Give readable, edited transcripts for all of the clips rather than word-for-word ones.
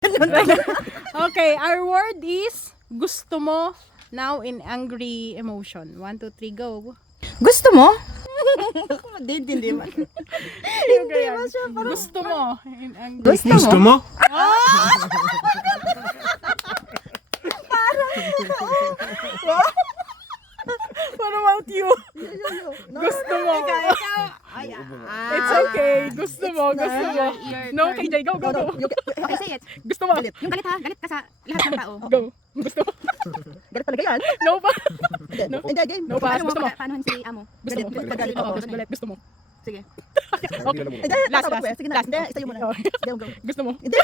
Okay, our word is gusto mo now in angry emotion. 1, 2, 3, go. Gusto mo? Hindi man. Hindi ba siya? Gusto mo in angry. Gusto mo? What about you? Gusto mo. It's okay. Gusto mo. Gusto mo. No, KJ, go, go, go. Okay, say it. Gusto mo. Yung galit ha, galit ka sa lahat ng tao. Go. Gusto mo. Galit talaga yan. No pa. Hindi. No pa. Gusto mo. Paanohan si amo? Gusto mo. Galit Oo, ako. galit. Gusto mo. Sige. Okay. Hindi, Last. Sige na. Hindi, isa yung muna. Sige, go. Gusto mo. Hindi,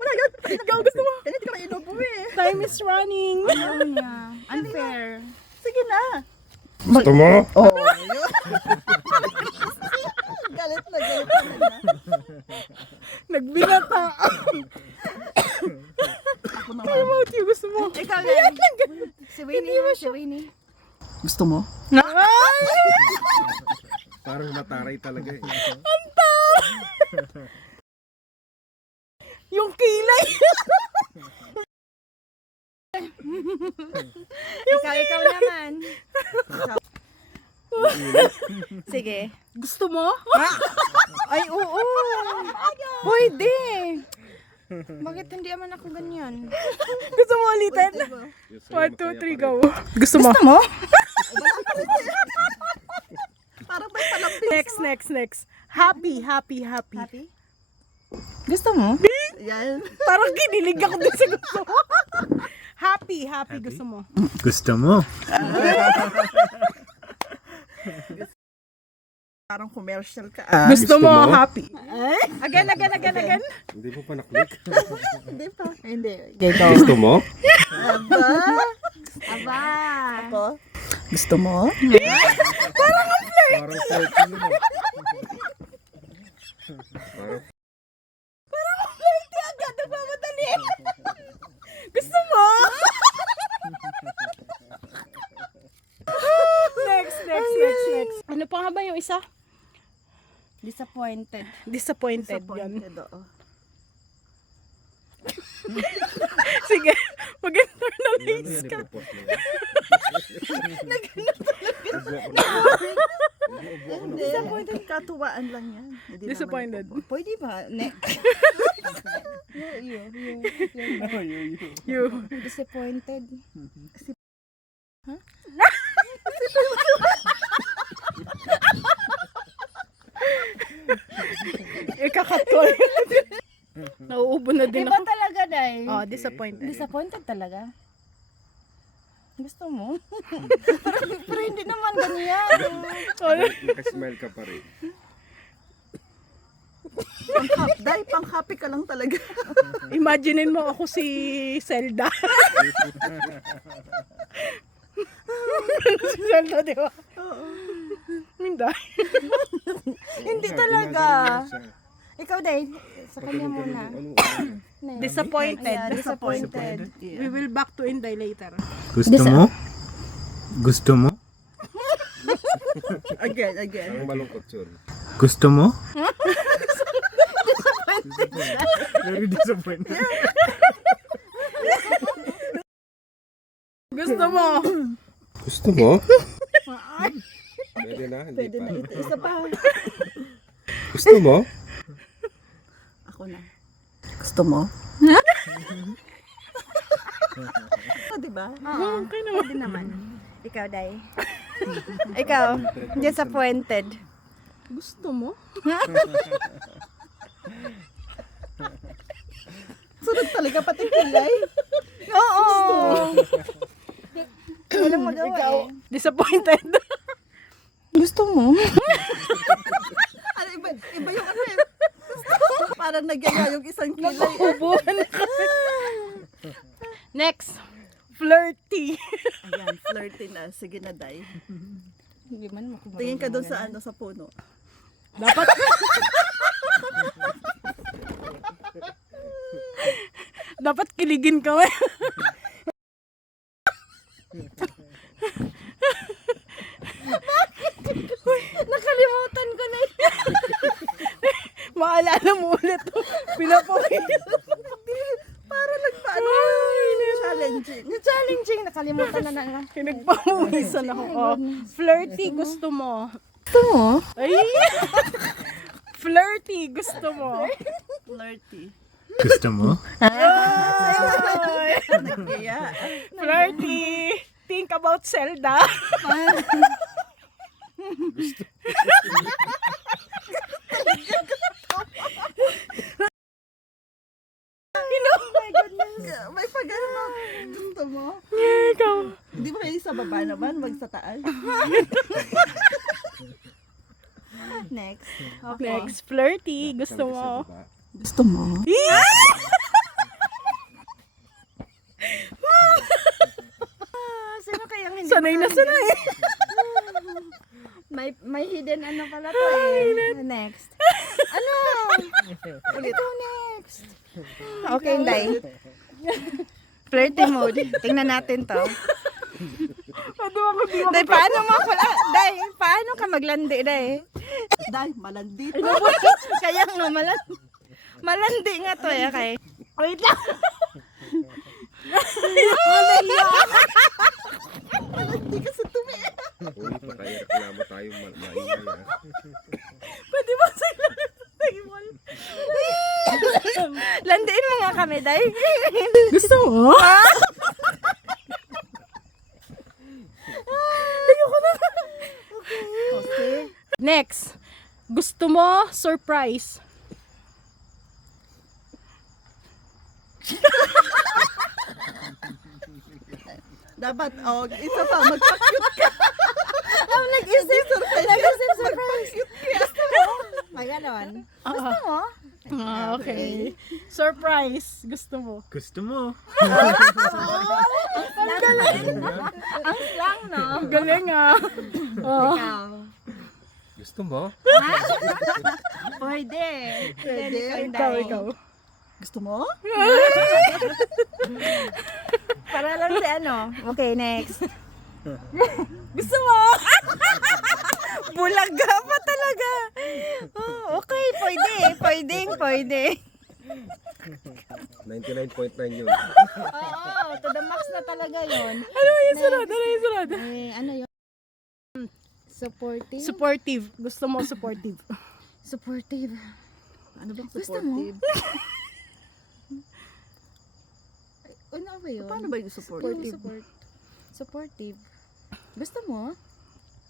wala yun. Go, gusto mo. Hindi ka mainubo eh. Time is running. Ayaw niya. Unfair. Sige na. Gusto mo? Oh, yun. Galit na. Nagbinata. How about you? Gusto mo. Ikaw lang. Si Winnie. Gusto mo? Parang mataray talaga eh. Yung kilay. Ikaw naman. Sige. Gusto mo? Ay, oo. Pwede. Bakit hindi naman ako ganyan? Gusto mo ulitin? 1, 2, 3, go. Gusto mo? Gusto mo? Parang may palapis. Next. Happy. Happy? Gusto mo? Yan. Parang kinilig ako din sa gusto mo. Happy. Gusto mo. Gusto mo? Parang commercial ka. Gusto gusto mo, mo? happy. Again. Hindi mo pa naklik. Hindi pa. Hindi. Gusto mo? Aba. Ako? Gusto mo? Parang flirty yun eh. Agad, nagmamadali. Gusto mo? Next. Ano pa nga ba yung isa? Disappointed. Disappointed yun. oo. Sige, mag-internalize ka. Disappointed. Katuwaan lang yan. Hindi naman Disappointed. Pwede ba? You. Disappointed. Ikakat ko. Nauubo na din Iba ako. talaga, Day. Oh, disappointed. Disappointed talaga. Gusto mo? pero hindi naman ganyan. Nakasmile ka pa rin. Pang happy ka lang talaga. Imaginein mo ako si Zelda. Si Zelda, di ba? Oo. Minda. Hindi talaga. Ikaw, Day. Sa kanya muna. Disappointed. Yeah, disappointed. We will back to Inday later. Gusto mo? Gusto mo? Again. Parang malungkot yun. Gusto mo? Very disappointed. Gusto mo? Gusto mo? Pwede na, hindi Pwede pa. na ito. Isa pa. Gusto mo? Ako na. Gusto mo? Diba? Oo. Okay naman. Pwede naman. Ikaw, Day. Ikaw. Disappointed. Gusto mo? Sunod talaga pati kilay. Oo. Walang magawa eh. Disappointed. Gusto mo? Ano, iba yung ano eh. Parang nagyaya yung isang kilay. Ubuhan na kami. Next. Flirty. Ayan, flirty na. Sige na, Day. Hindi man ako Tingin ka doon sa ano, sa puno. Dapat dapat kiligin ka. Nakalimutan ko na yun. Maalala mo ulit. Pinapakita. nakalimutan na na. Pinagpawisan ako. Oh. Flirty, gusto mo. Gusto mo? Ay! Flirty, gusto mo. Flirty. Gusto mo? Nagkaya. Flirty. Think about Zelda. May pag-ano. Gusto mo? Ikaw. Hindi ba kayo sa baba naman? Sa taas? Next. Next, flirty, gusto mo. Gusto mo? Sino kayang hindi? Sanay na sanay. May hidden ano pala to eh. Next. Ano? Ulit. Ito next. Okay, Day. Flirty mode. Tingnan natin to. Pwede ako di Day, paano mo pala? Day, paano ka maglandi, Day? Dahil malandi. Kaya nga malandi nga to eh. Okay. Wait lang. Malandi ka sa tumi. Uy, pakaya-reklamo tayo maingay ha. Pwede ba sa ilang table? Landiin mo nga kami, Day. Gusto mo? Ayoko na. Okay. Next. Gusto mo surprise? Dapat, isa pa, magpa-cute ka. Nag-isip surprise. Gusto mo? May ganon. Gusto mo? Okay. Surprise. Gusto mo? Gusto mo? Ang slang, no? Galing ah. Oh. Ikaw. Gusto mo? Pwede. Pwede. Ikaw, ikaw. Gusto mo? Para lang si ano. Okay, next. Gusto mo? Bulaga pa talaga. Oh, okay, pwede. 99.9 yun. Oo, to the max na talaga yun. Ano yung sunod? Ano yung sunod? Ano yun? Supportive? Supportive. Gusto mo supportive. Supportive. Ano bang Gusto mo? supportive? Ano ba yun? Paano ba yung supportive? Supportive. Gusto mo?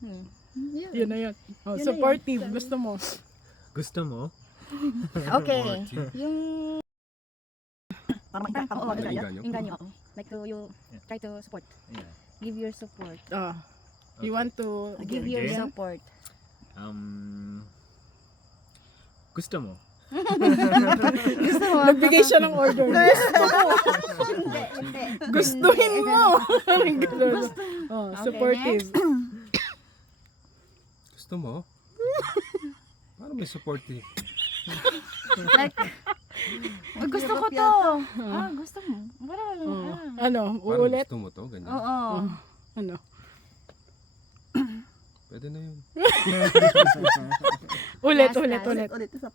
Yun. Yun na yun. Oh, Yun na supportive. Gusto mo. Gusto mo? Okay. Yung... Parang Inganyo. Like you try to support. Give your support. You want to Give your support. Gusto mo? Gusto mo? nagbigay siya ng order. Hindi. Gustuhin mo. Parang ganun. Oh, Okay, supportive. Gusto mo? Paano may supportive? Like, gusto ko to. Gusto mo. Parang, Ano? Parang Uulit? gusto mo to? Ganyan. Oo. Ano? Pwede na yun. Ulit. Ulit. Isa pa.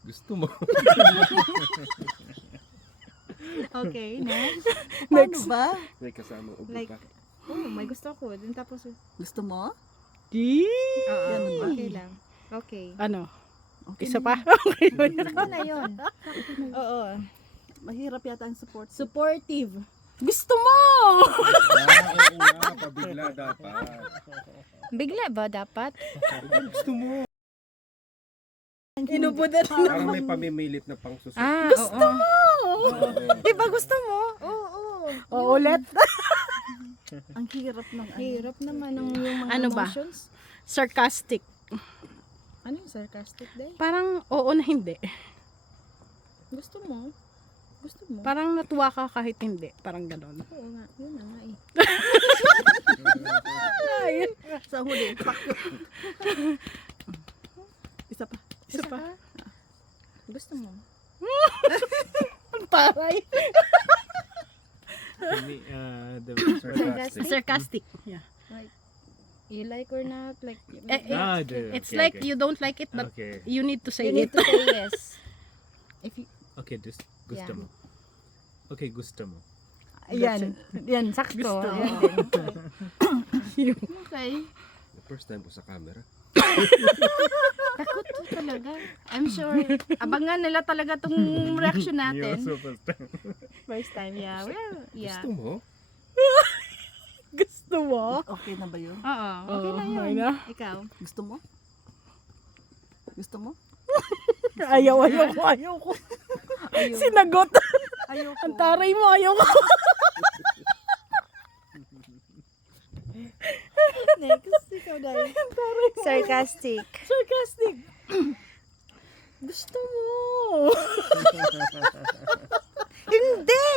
Gusto mo? Okay, next. Paano ba? May kasama ubo Like, pa. may gusto ko. Dun tapos, Gusto mo? ganun ba? Okay lang. Okay. Ano? Okay Isa na pa? yun. Ako na yun. Oo. Mahirap yata ang support. Supportive. Gusto mo! Oo nga, pabigla dapat. Bigla ba dapat? Gusto mo? Inubudan na. Parang may pamimilit na pang susunod. Gusto mo! Diba gusto mo? Oo. O, ulit. Ang hirap ng Hirap naman ng yung mga Ano ba? emotions. Sarcastic. Ano yung sarcastic day? Parang oo na hindi. Gusto mo? Gusto mo? Parang natuwa ka kahit hindi. Parang ganon. Oo nga. Yun na nga eh. Sa huli. Isa pa. Isa pa. Gusto mo? Ang taray. The sarcastic. Sarcastic. Yeah. You like or not? Like, It's like you don't like it, but Okay. you need to say you need it. to say yes. If you, Okay, gusto Yeah. mo. Okay, gusto mo. Yan. Yan, sakto. Gusto. Yan din. Okay. First time ko sa camera. Takot ko talaga. I'm sure. Abangan nila talaga tong reaction natin. first time. First time, yeah. Well, yeah. Gusto mo? Gusto mo? Okay na ba yun? Oo. Okay na Okay yun. na. Ikaw. Gusto mo? Gusto mo? Ayaw ko. Sinagot. Ayoko. Ang taray mo, ayaw ko. Next, ikaw dahil. Sarcastic. Sarcastic. Gusto mo. Hindi!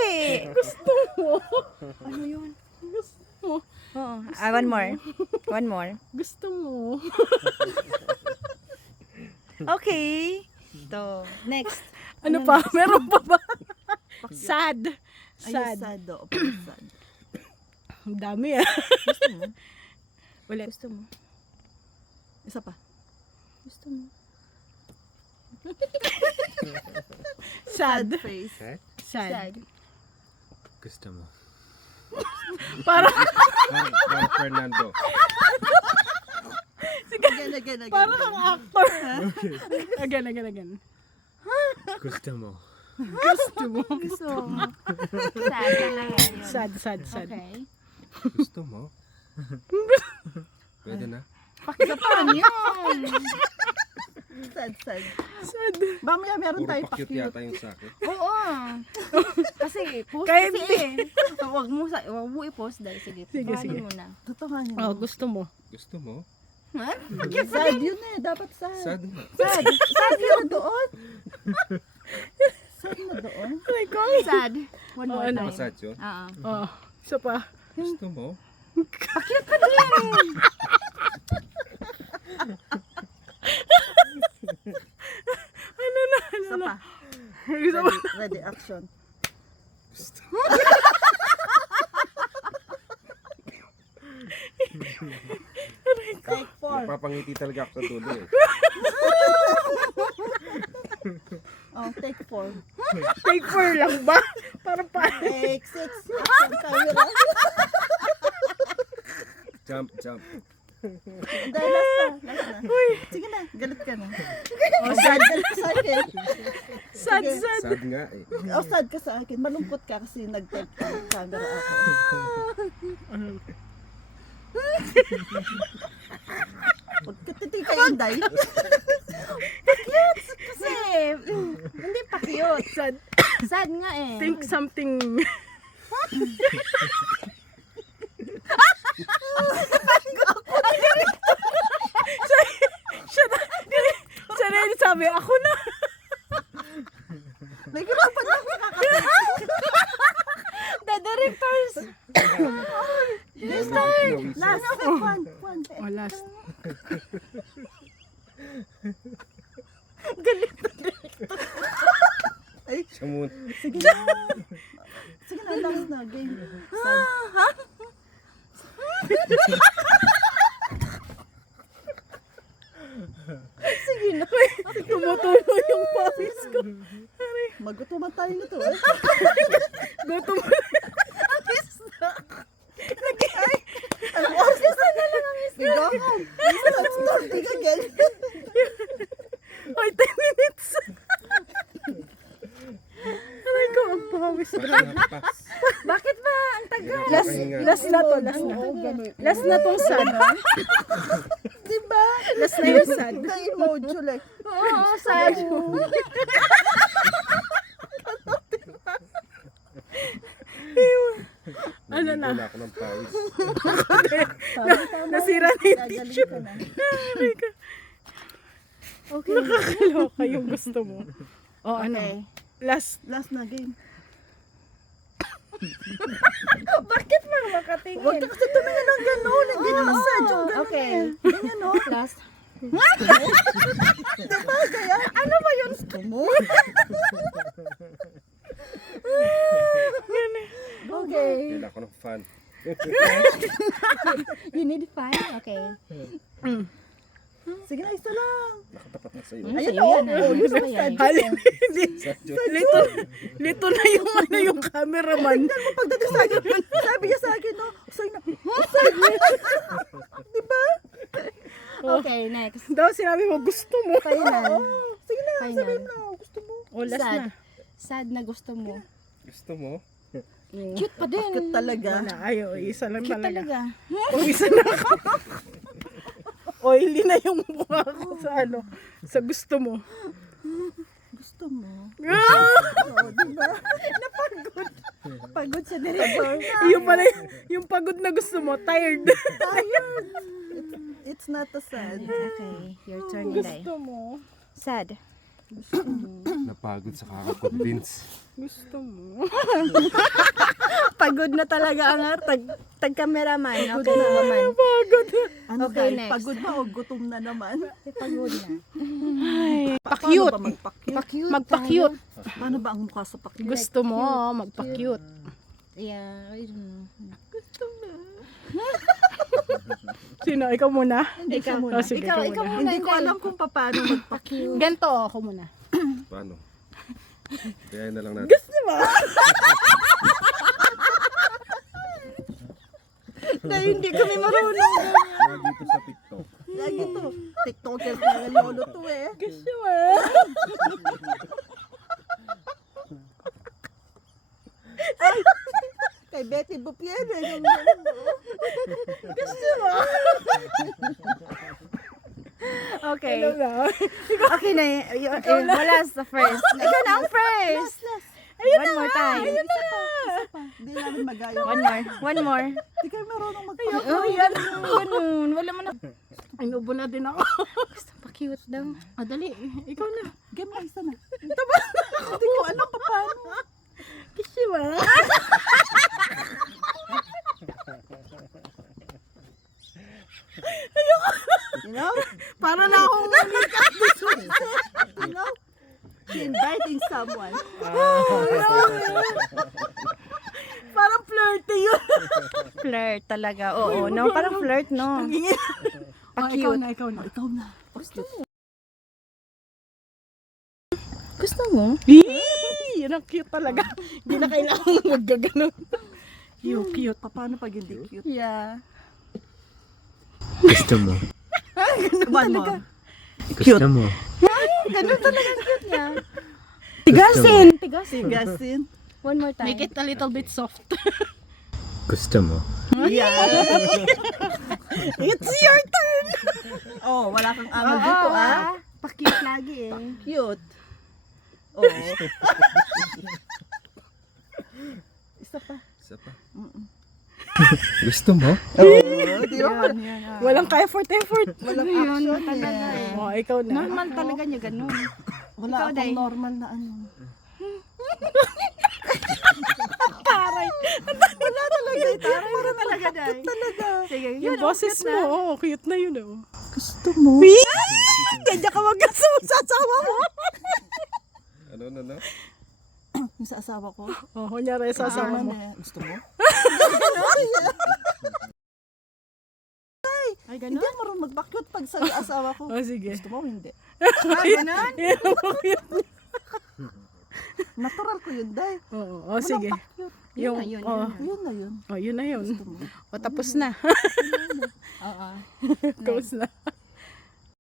Gusto mo. Ano yun? Gusto mo. Oo. One more. One more. Gusto mo. Okay. To. Next. Ano pa? Meron pa ba? Sad. Ay, Sad. sad. Oo, pag sad. Ang dami ah. Gusto mo? Ulit. Gusto mo? Isa pa. Gusto mo? Sad. Face. Sad. Sad. Gusto mo. Para Parang Fernando. Again. para kang actor. Again. Gusto mo. Gusto mo. Gusto mo? Sad talaga yun. Sad. Okay. Gusto mo? Pwede na. Pakisapan yun. Sad. Sad. Mamaya meron Puro tayo pa-cute pa-cute. yata yung sa akin. Oo. Kasi, post Kahit kasi eh. Huwag mo i-post dahil. Sige, Sige. paano mo na. Totoo nga yun. Oh, gusto mo. Gusto mo? Ha? Sad yun eh. Dapat sad. Sad nga. Sad yun doon. Sad na doon. Aray ko. Sad. One more ano? time. Sad yun. Oo. Oh, isa pa. Gusto mo? Isa pa. Gusto mo. Ready, action. Take 4. Napapangiti talaga ako sa dulo eh. Oh, take 4. Take 4 lang ba? Para pa. Take 6. Action camera. Jump. Hindi, last na. Sige na, galit ka na. Oh, sad ka sa akin. Sad. Sad nga eh. Oh, sad ka sa akin. Malungkot ka kasi nag-take camera ako. Pagkatiti ka Inday. Kasi, hindi pa cute. Sad. Sad nga eh. Think something. Siya na yung sabi, ako na. Nagirapan na. The directors. Last, one. Oh, last. Ay, Siya muna. sige na. Sige na, last na. Game. Sad. Tumutulo yung pawis ko. Magutuman tayo nito eh. Gutom. Ano oras na lang ang isda? Go home. Let's starting again. Ay, 10 minutes. Aray ko, ang pawis. Pass. Bakit ba? Ang tagal. Last na to, last na. Last na tong sad. Diba? Last na yung sad. The emoji like. Oo, sad. Ano na? Naliligo ako ng pawis. Nasira na yung Gagaling ka na. Okay. Nakakaloka yung gusto mo. O ano? Last. Last na game. Bakit mo makatingin? Huwag ka kasi tumingin ng gano'n. Hindi naman sad yung gano'n Okay. eh. Ganyan no? Last. Diba? Kaya? Ano ba yun? Gusto mo? Okay. Kailan ako ng fan. You need fun? Okay. Sige na, isa lang. Nakapat Sa'yo. Ayun Sa'yo o. yan, ah. Gusto ko yan. Hindi. Lito na yung cameraman. Pagdating sa akin, sabi niya sa akin, no? Usay na. Okay, next. Daw sinabi mo gusto mo. Final. Sige na, Final. sabihin na. Gusto mo. O, last Sad. na. Sad na gusto mo. Gusto mo? Cute pa din. Cute talaga. Wala, ayo, isa lang Cute talaga. talaga. O, isa na ako. Oily na yung mukha ko sa ano, sa gusto mo. Gusto mo. Ah! Pagod siya director. Yung pala, yung pagod na gusto mo, tired. It's not a sad. Okay, your turn, Inday. Gusto mo. Sad. Napagod sa kaka-convince. Gusto mo. Pagod na talaga ang tag-cameraman. Okay naman. Pagod. Ano Okay, dahil next. pagod ba o gutom na naman? Pagod na. Pa-cute. Paano ba magpa-cute? Pa-cute. Magpa-cute. Paano ba ang mukha sa pa-cute? Gusto mo, magpa-cute. Yeah, I don't know. Sino? Ikaw muna? Ikaw muna. Oh, sige, Ikaw ikaw muna. muna. Hindi ko alam kung paano magpa-cute. Ganto, ako muna. Paano? Kaya na lang natin. Gusto mo? Dahil hindi kami marunong. Dito sa TikTok. Lagi to. TikTokers na yung lolo to eh. Gusto mo? Kay Betty Bupien eh. Gusto mo? Okay. Alam na. Okay na. Wala sa first. Ikaw na ang first. One more time. Hindi namin magayo. One more. Hindi kayo marunong magpa-cute. Oh, yan. Ganun. Wala mo na. Inubo na din ako. Gusto pa cute daw. Ah, dali. Ikaw na. Game lang isa na. Hindi ko alam pa paano. Gusto mo? You know? Para na akong You know? Inviting someone. parang flirty yun. Flirt talaga. Oo, no? Parang flirt, no? Ikaw na, ikaw na. Ikaw na. Pa-cute. Gusto mo? Yun ang cute talaga. Hindi na kailangan maggaganon. Cute. Paano pag hindi cute? Yeah. Gusto mo? One more. Gusto mo? Ganun talaga ang cute niya. Tigasin! Sigasin. One more time. Make it a little bit soft. Gusto mo? Yeah. It's your turn! Oh, wala kang angal dito ah. Pa-cute lagi eh. Cute. Oh. Isa pa. Isa pa. Gusto mo? Oh, di ba? Walang ka-effort. Walang Yun action talaga eh. eh. Oh, ikaw na. Normal talaga niya ganun. Wala Ikaw, akong Day. normal na ano. Taray. Wala talaga, Day. Talaga. Sige, Yung boses mo, oh, cute na yun, oh. Gusto mo? Kaya ka magkasama mo. Ano? Yung sa asawa ko. Oh, kunyari sa asawa mo. Gusto mo? Ay, Hindi ganun? ako marunong mag-cute pag sa asawa ko. Oh, sige. Gusto mo? Hindi. Ganun? Natural ko yun, Day. Oo, oh, sige. Yung, Yun na, oh, Yun na yun. oh, yun na yun. Gusto mo? O, tapos na. Oo. Close na.